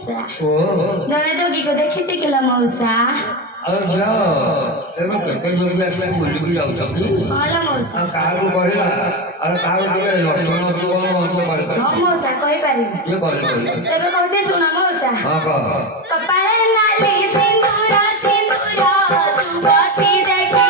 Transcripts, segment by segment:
जड़े जोगी को देखे छे केला मौसा अरे जाओ एमे कते लोग असले मंडी को जाऊ सब होला मौसा कारो कहला अरे कारो के लक्षण तो तो पारे हां मौसा कहि पारि ये करे तबे कहू छे सुना मौसा हां कह कपाळे नाली सिंदूरा सिंदूरा तू बाती देखी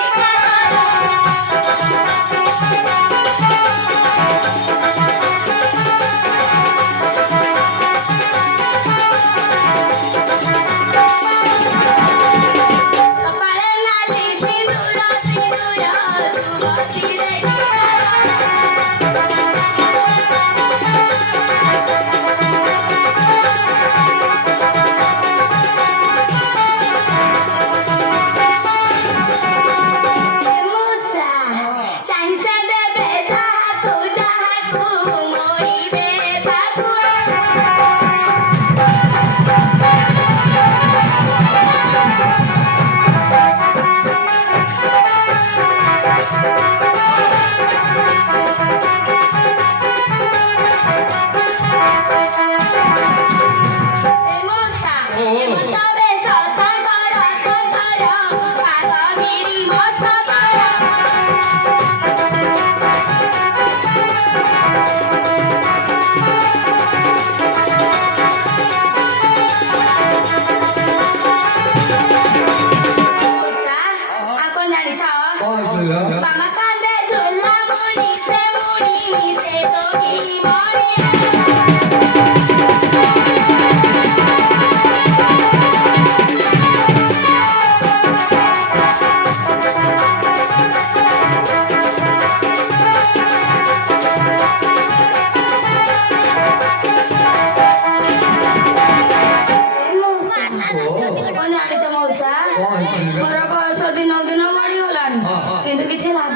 मोर बयस दिन दिन बढ़ी गलानी किंतु किछि लाभ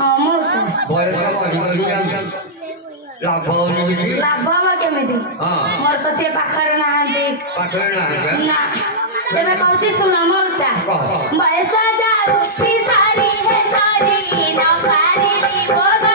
हां मौसा बयस बढ़ी लाभ लाभ केमिति मोर तो से पाखर नाहंती ना तेरे कहूची सुना मौसा बयस जा रुपी सारी है सारी ना पारी बोल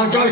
अच्छा